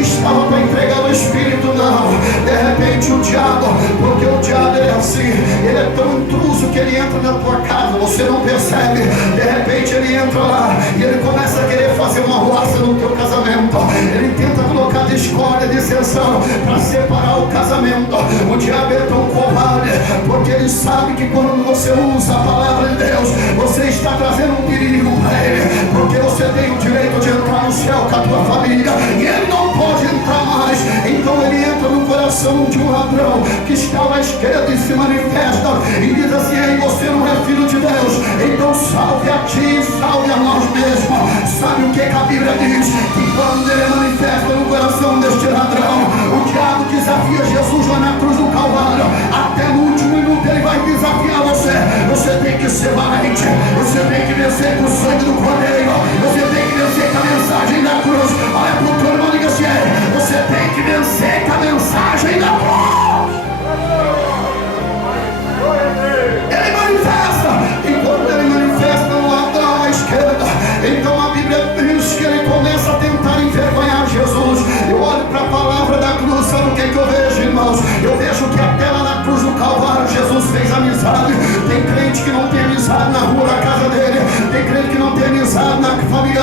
estava para entregar o Espírito, não. De repente o diabo, porque o diabo ele é assim, ele é tão intruso que ele entra na tua casa, você não percebe. De repente ele entra lá e ele começa a querer fazer uma roça no teu casamento. Ele tenta colocar discórdia, dissensão para separar o casamento. O diabo é tão covarde, porque ele sabe que quando você usa a palavra de Deus, você está trazendo um perigo para ele, porque você tem o direito de entrar no céu com a tua família e ele não pode entrar mais. Então ele entra no coração de um ladrão que está à esquerda e se manifesta e diz assim: ei, você não é filho de Deus, então salve a ti, salve a nós mesmos. Sabe o que a Bíblia diz? Que quando ele manifesta no coração deste ladrão, o diabo desafia Jesus lá na cruz do Calvário. Até no último minuto ele vai desafiar você. Você tem que ser valente, você tem que vencer com o sangue do Cordeiro, você tem que vencer com a mensagem da cruz. Olha para o teu irmão e diga assim: você tem que vencer com a mensagem da cruz. Ele manifesta, e quando ele manifesta no lado à esquerda, então a Bíblia diz que ele começa a tentar envergonhar Jesus. Eu olho para a palavra da cruz, sabe o que eu vejo, irmãos? Eu vejo que até lá na cruz do Calvário Jesus fez amizade. Tem crente que não tem amizade na rua da casa dele, tem crente que não tem amizade na família